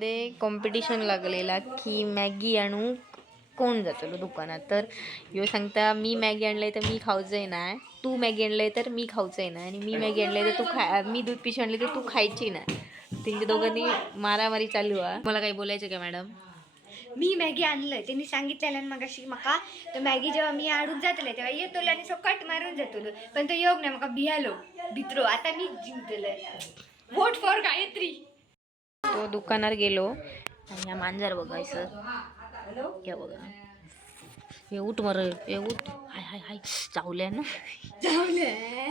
दुकानामध्ये कॉम्पिटिशन लागलेला की मॅगी आणू कोण जातलो दुकानात. तर ह्यो सांगता मी मॅगी आणलंय तर मी खाऊचंय नाही, तू मॅगी आणलंय तर मी खाऊचंय नाही, आणि मी मॅगी आणलंय तर मी दूध पिशवी आणली तर तू खायची नाही. त्यांच्या दोघांनी मारामारी चालू आहे. मला काही बोलायचं का मॅडम? मी मॅगी आणलंय त्यांनी सांगितलेलं मग अशी मका तर मॅगी जेव्हा मी आडून जातले तेव्हा येतो आणि कट मारून जातो, पण तो योग नाही मका भियालो भित्रो. आता मी जिंकलंय. Vote for Gayatri. तो दुकानात गेलो आणि ह्या मांजर बघायचं. क्या बघा हे उठ मर हे उठ. हाय हाय हाय चावल्या ना,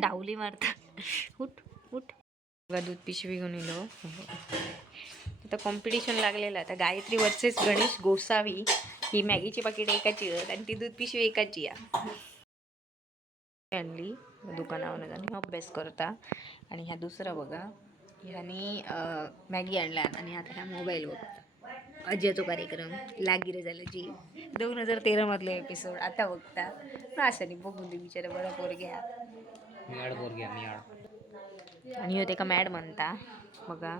डावली मारता. उठ उठ. बघा दूध पिशवी घेऊन येलो. आता कॉम्पिटिशन लागलेलं आता गायत्री वर्सेस गणेश गोसावी. ही मॅगीची पाकिट एकाची आहेत आणि ती दूध पिशवी एकाची आहे. आणली दुकानावर आणि अभ्यास करता. आणि ह्या दुसरा बघा ह्यानी मॅगी आणला आणि आता ह्या मोबाईल बघा. अजयचो कार्यक्रम लागिरे झालं जी 2013 मधलं एपिसोड आता बघता. असं नाही बघून दे बिचारा बरं पोरग्या आणि होते का मॅड म्हणता बघा.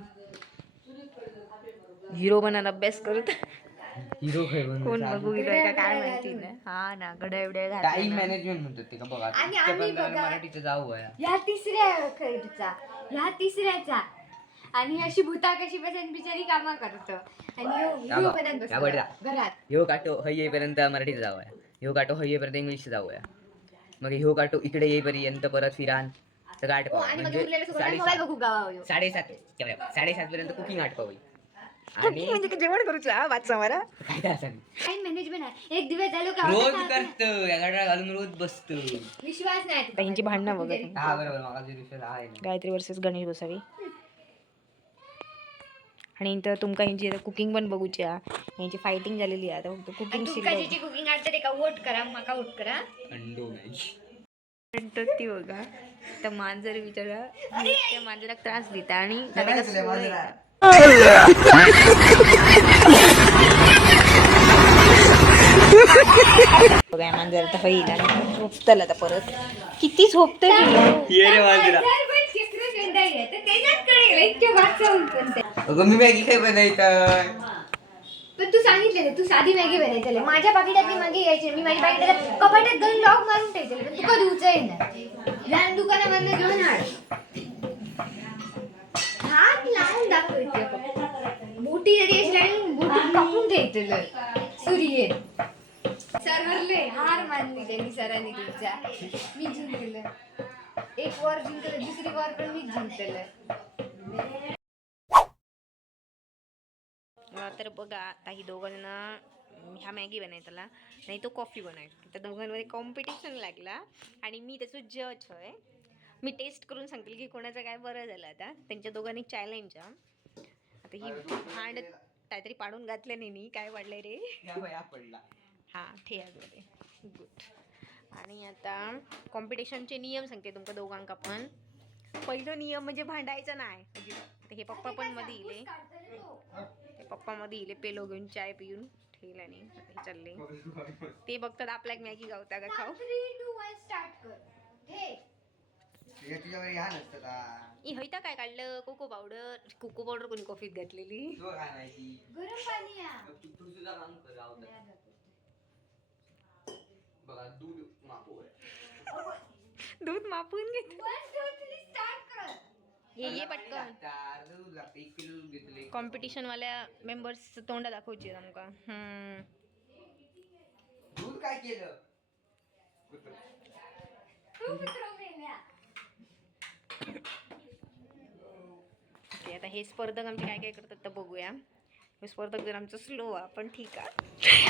हिरो बनायला अभ्यास करत हिरो कोण बघू गेलोय का काय माहिती नाही. हा ना गड्या एवढ्या टाइम मॅनेजमेंट म्हणतात ते का बघा. आणि आम्ही बघा मराठीचं जाऊ आहे ह्या तिसऱ्याचा आणि अशी भूता कशी बसून बिचारी कामं करतो आणि घरात ह्यो काटो हय येईपर्यंत मराठीचं जाऊ आहे, ह्यो काटो हय येईपर्यंत इंग्लिशचं जाऊ आहे, मग ह्यो काटो इकडे येईपर्यंत परत फिरान तर आटपाव म्हणजे 7:30 पर्यंत कुकिंग आटपाव होईल. आणि म्हणजे जेवण करूचा वाचा मारा काय असं टाइम मॅनेजमेंट आहे. एक दिवस झालो का रोज करतो या गाड्या घालून रोज बसतो. विश्वास नाही आता ह्यांची भांडणं बघत. हा बरोबर मला जे विषय आहे गायत्री वर्सेस गणेश गोसावी. आणि इथं तुमका ह्यांची आता कुकिंग पण बघूची आहे. ह्यांची फायटिंग झालेली आहे आता फक्त कुकिंग कशाची कुकिंग आडते का वोट करा मका वोट करा. अंडो मॅगी ती बघा तर मांजर बिचारा त्या मांजराला त्रास देता आणि बघा मांजर तर होईल आणि झोपतल आता परत. किती झोपतंय अगं मी मॅगी काय बनायचं. पण तू सांगितलेलं तू साधी मॅगी बनायचं. माझ्या पाकिटातली मॅगी घ्यायची मी माझ्या पाकिटात कपाटात दोन लॉक मारून ठेवले पण तुका धुवचंय नाही. लहान दुकानामधनं घेऊन आण. हात लावून दाखवायचे बोटी जरी असल्या बोटी कापून ठेवलेलं सूर्य. सरवरले हार मानली त्यांनी सरांनी तुमच्या. मी जिंकलं एक वॉर जिंकलं दुसरी वॉर पण मीच जिंकलं. तर बघा आता ही दोघांना ह्या मॅगी बनायला नाही तो कॉफी बनायचा. त्या दोघांमध्ये कॉम्पिटिशन लागला आणि मी त्याचं जज आहे. मी टेस्ट करून सांगतील की कोणाचं काय बरं झालं. आता त्यांच्या दोघांनी चॅलेंज आहे. आता ही भांड काहीतरी पाडून घातलं नाही काय वाढलंय रे हा ठेवायचे गुड. आणि आता कॉम्पिटिशनचे नियम सांगते तुमका दोघांका पण. पहिलं नियम म्हणजे भांडायचं नाही. म्हणजे हे पप्पा पण मध्ये इले पप्पा मध्ये इले पेलो घेऊन चाय पिऊन ठेवला नाही चालले ते बघतात आपल्या मॅगी गावता का खाऊ. हयता काय काढलं कोको पावडर कोणी कॉफीत घातलेली. दूध मापून घेत ये पटकन. कॉम्पिटिशन वाल्या मेंबर्स तोंड दाखवची आमका. दूध काय केलं आता हे स्पर्धक आमचे काय काय करतात तर बघूया. हे स्पर्धक जर आमचं स्लो आहे पण ठीक आहे.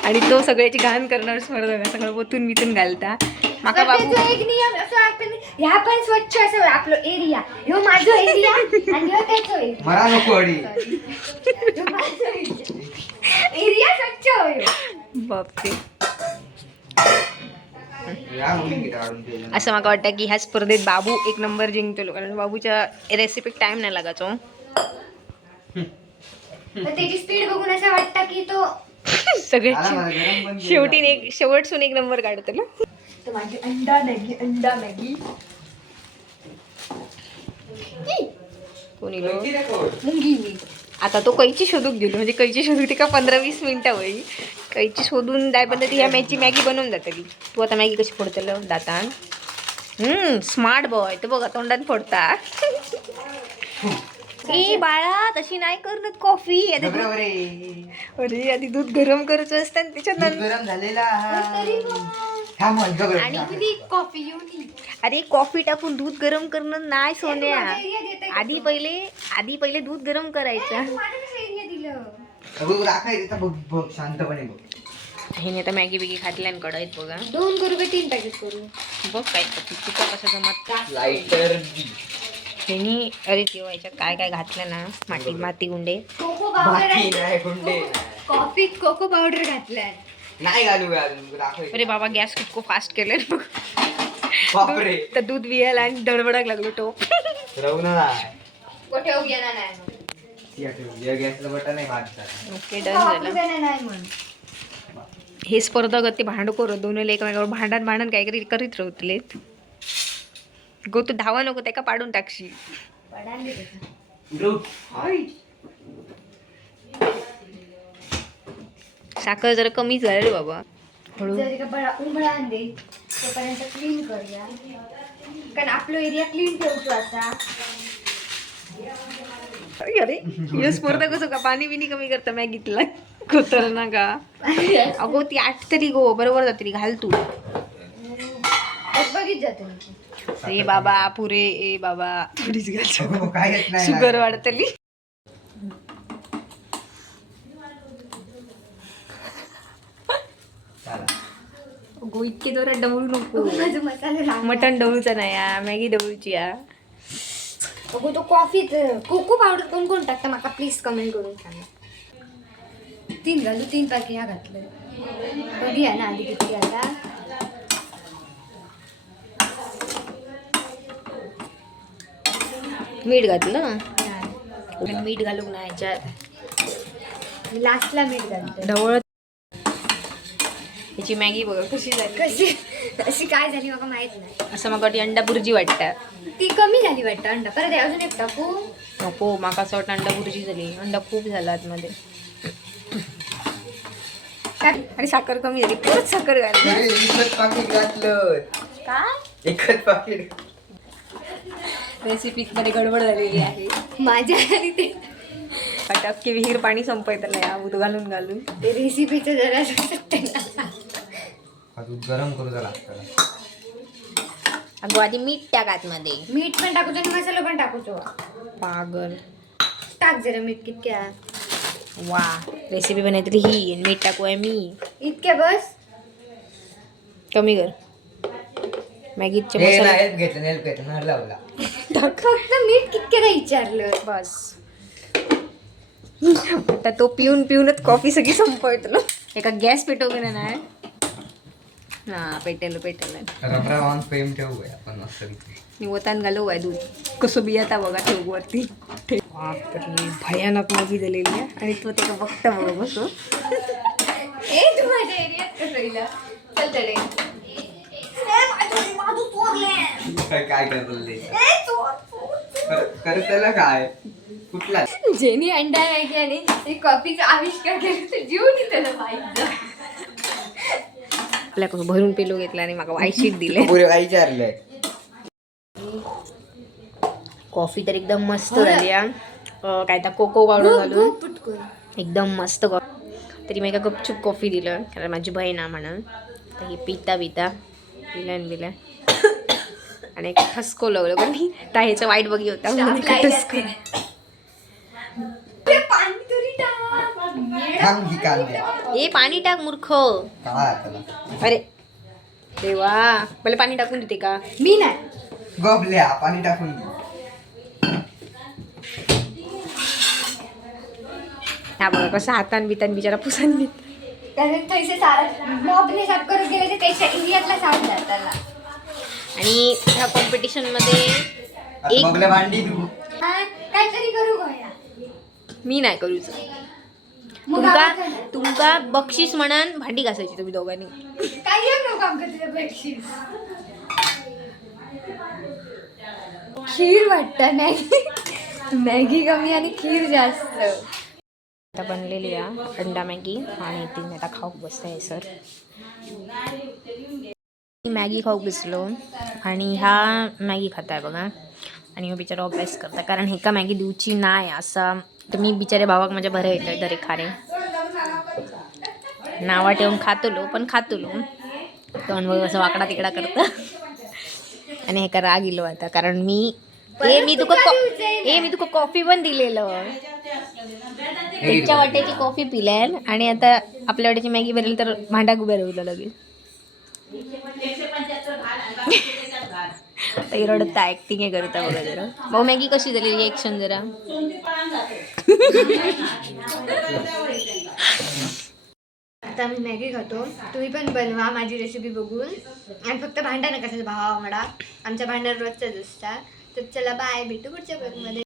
आणि तो सगळ्याची घाण करणार स्पर्धक सगळं ओतून बितून घालता. माका बाबू एक नियम असं आपण ह्या पण स्वच्छ असं आपलं एरिया ह्यो माझो एरिया आणि ह्यो त्याचो एरिया. मला नको अडी एरिया स्वच्छ होयो बापरे. असं मला वाटतं की ह्या स्पर्धेत बाबू एक नंबर जिंकतो कारण बाबूच्या रेसिपीत टाइम नाही लागायचो. त्याची स्पीड बघून असं वाटतं की तो सगळ्यात शेवटसून एक नंबर काढतो ना. तर माझी अंडा मॅगी कोणी मुंगी मी आता तो कैची शोधूक गेलो म्हणजे कैची शोधूक तिका 15-20 मिनिटं होई. कैची शोधून जाय पण ती ह्या मॅगी बनवून जातली. तू आता मॅगी कशी फोडतलं दातान? Smart boy. तर बघा तोंडात फोडता. ए बाळा तशी नाही करत कॉफी. अरे आधी दूध गरम करायचं असतं आणि त्याच्यात गरम झालेला आणि कॉफी येऊन अरे कॉफी टाकून दूध गरम करणं नाही सोन्या. आधी पहिले दूध गरम करायचं. शांतपणे बघ. हे आता मॅगी बिगी खातल्या आणि कढईत बघा 2 करू का 3 पॅकेट करू? बघ काय तुका कसं जमत. लाईटर ह्यानी अरे तेव्हा याच्यात काय काय घातलं ना माती गुंडे. कोको बाकी पावडर नाही गुंडे कॉफीत कोको पावडर घातलाय. नाही घालू अजून दाखव. अरे बाबा गॅस खूप फास्ट केले बापरे तर दूध वियाला आणि दडबडाक लागलो तो. राहू नाही कुठे उग्याना नाही मग. या गॅसचं बटन आहे भाजता. ओके डन झालं. उग्याना नाही म्हण. हे स्पर्धा गती भांडू करत दोन एकमेकावर भांडण काहीतरी करीत राहतलेत. गो तू धावा नको त्या का पाडून टाकशी. पडान दे त्याचं. साखर जरा कमी झालं रे बाबा. हळू जरी का उंबळा आण दे तोपर्यंत क्लीन करूया कारण आपला एरिया क्लीन ठेवतो असा. अरे हे स्पर्धा कसं का पाणी बिनी कमी करता मॅगीतला कोतर ना का. अगो ती 8 तरी गो बरोबर जातली घाल तू. बघित जाते ए बाबा पुरे ए बाबा थोडीच घाल. काय येत नाही शुगर वाढतली. गो इतके जोरात डवळू नको. माझं मसाला लाव. मटण डवळूचा नाही या मॅगी डवळूची या. अगो तो कॉफीत कोको पावडर कोण कोण टाकता माका प्लीज कमेंट करून सांगा. 3 घालू 3 पॅकेट ह्या घातलं. बघूया ना आधी किती आता. मीठ घातलं मीठ घालूक नाही ह्याच्यात. लास्टला मीठ घालतो. ढवळ ह्याची मॅगी बघा कशी झाली. अशी काय झाली मला माहित नाही. असं मग वाटतं अंडा बुर्जी वाटतं. ती कमी झाली वाटतं अंडा. परत अजून एक टाकू. नको माका असं वाटतं अंडा बुर्जी झाली. अंडा खूप झाला आतमध्ये आणि साखर कमी झाली. परत साखर घातली. एकच पाकिट घातलं. काय एकच पाकिट. रेसिपी मध्ये गडबड झालेली आहे. माझ्या आणि ते अटक्के विहीर पाणी संपयत नाही दूध घालून घालून. ते रेसिपीचं जरा दूध गरम करू जरा लागतं. अगो आधी मीठ टाक आतमध्ये. मीठ पण टाकूचो आणि मसाला पण टाकूचो. पागल. टाक जरा मीठ कितक्या. वा रेसिपी बनायतली ही आणि मीठ टाकू आहे मी. इतक्या बस. कमी कर मॅगीचे हे मसाले नाही घेतलं नेल पेट नाही लावला. फक्त मीठ कितक्या नाही विचारलं बस. आता तो पिऊनच कॉफी सगळी संपवतलो. एका गॅस पेटवलं नाही. हा पेटेल रबरा ऑन फ्लेम ठेवूया आपण मस्त. मी वतान घालू आहे दूध कसं बियाता बघा ठेवू वरती. बापरे भयानक मॅगी झालेली आहे आणि तो ते बघता बघा बसो. ए तू माझ्या एरियात कसं येईल. चल तडे काय बोलले कर त्याला काय कुठला जेनी अंडा मॅगी आणि ते कॉफीचा आविष्कार केला तर जीव की त्याला माहित. आपल्याकडून भरून पेलो घेतला आणि मला वाईशीट दिले. पुरे काय विचारलंय. कॉफी तर एकदम मस्त झाली. काय तर कोको पावडर घालून पुटकून एकदम मस्त तरी मी एका गपचूप कॉफी दिलं कारण माझी बहीण आहे म्हणून. तर हे पिता पिलं आणि एक ठसको लावलं पण मी त्या ह्याचं वाईट बघी होता म्हणून एका ठसको. पाणी तरी टाक. थांब की कांद्या ए पाणी टाक मूर्ख. काय त्याला अरे देवा मला पाणी टाकून देते का. मी नाही गबल्या पाणी टाकून दे. हा बघा कसं हातान बितान बिचारा पुसून देत. त्याने पैसे मॉबने साफ करत गेले तर त्याच्या एरियातला साफ झाला त्याला. आणि ह्या कॉम्पिटिशनमध्ये बघल्या भांडी तू काहीतरी करू गया. मी नाही करूच. मग तुमका बक्षीस म्हणान भांडी घासायची तुम्ही दोघांनी. काय येऊ नको आमचं तुझं बक्षीस. खीर वाटतं नाही. मॅगी कमी आणि खीर जास्त. आता बनलेली आहे अंडा मॅगी आणि ती आता खाऊ बसते सर. मॅगी खाऊ बसलो आणि हा मॅगी खाताय बघा आणि हो बिचारा अभ्यास करता कारण हेका मॅगी दिवची नाही असा तर मी बिचारे भावाक माझ्या बरं येतोय दरे खारे नावा ठेवून खातलो पण खातलो तोंड बघ असं वाकडा तिकडा करतं आणि हेका राग इलो आता कारण मी मी तुका कॉफी पण दिलेलं त्यांच्या वाट्याची कॉफी पिल्यान आणि आता आपल्या वाट्याची मॅगी भरेल तर भांडा उभं राहिलं लगेच रडत ऍक्टिंग हे करता बघा जरा. भाऊ मॅगी कशी झाली रिएक्शन जरा. आता मी मॅगी खातो तुम्ही पण बनवा माझी रेसिपी बघून आणि फक्त भांडा नका भावा म्हणा आमच्या भांड्यावर रोजचाच असतात तर चला बाय भेटू पुढच्या ब्लॉगमध्ये.